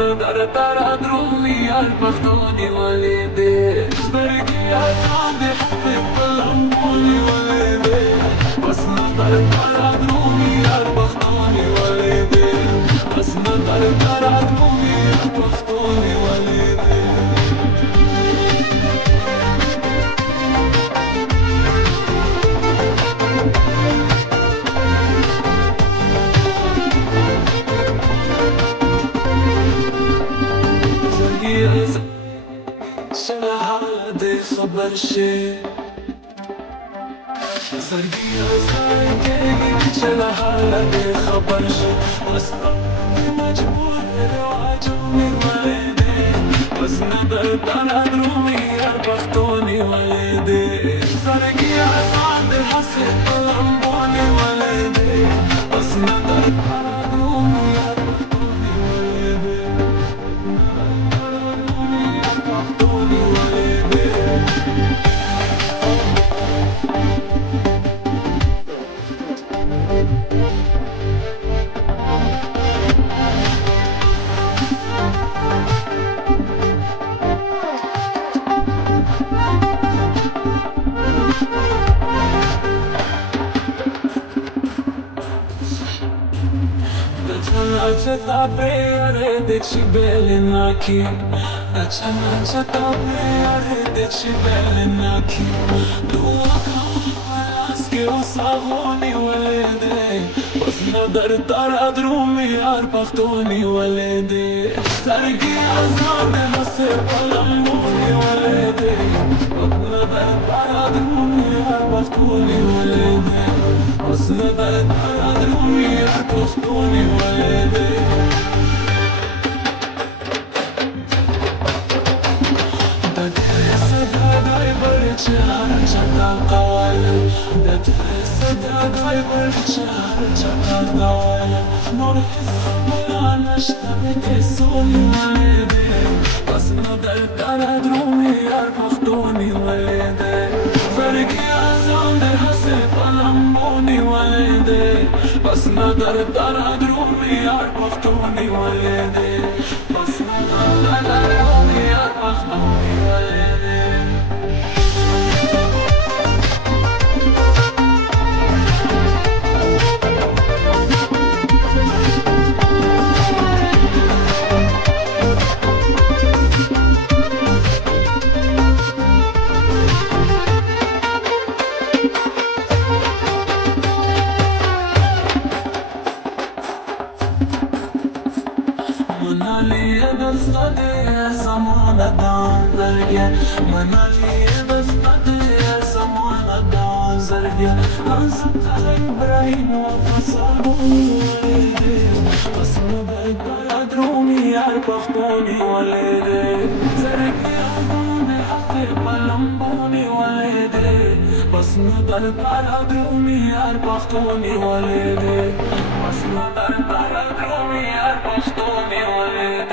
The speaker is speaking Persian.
نظر ترى درومي البختوني والدي برقي عندي حبك طلبوني والدي بس نظر ترى درومي البختوني والدي بس نظر ترى درومي البختوني والدي هادي خبر شي زرقية زرقية شلا هادي خبر شي مجبور لو عجوني والدي بس نظرت على درومي البختوني والدي زرقية زرقية حسيت طلبوني والدي بس نظرت على درومي البختوني والدي Rideci belinaki Acana rideci belinaki Dua kaske usahoni walede Bas nadar tara drumi arpachtoni walede Sargi azame nase palamboni walede Bas nadar tara drumi arpachtoni walede Bas nadar tara drumi arpachtoni walede شهر شكا قوايا ده تحسد غايبر شهر شكا قوايا نور حسب انا اشتبك السوني والدي بس نضلت على درومي البختوني والدي فرقي عزوني حسيت الامبوني والدي بس نضلت على درومي البختوني والدي بس نضلت على درومي البختوني والدي منالي بس قدي سمونا دان زرقيا منالي بس قدي سمونا دان زرقيا نصت على إبراهيم وفصلوني والدي بس نبعد على درومي البختوني والدي زرقيا عزوني حسيب لمبوني والدي بس نبعد على درومي البختوني والدي بس نبعد على درومي البختوني والدي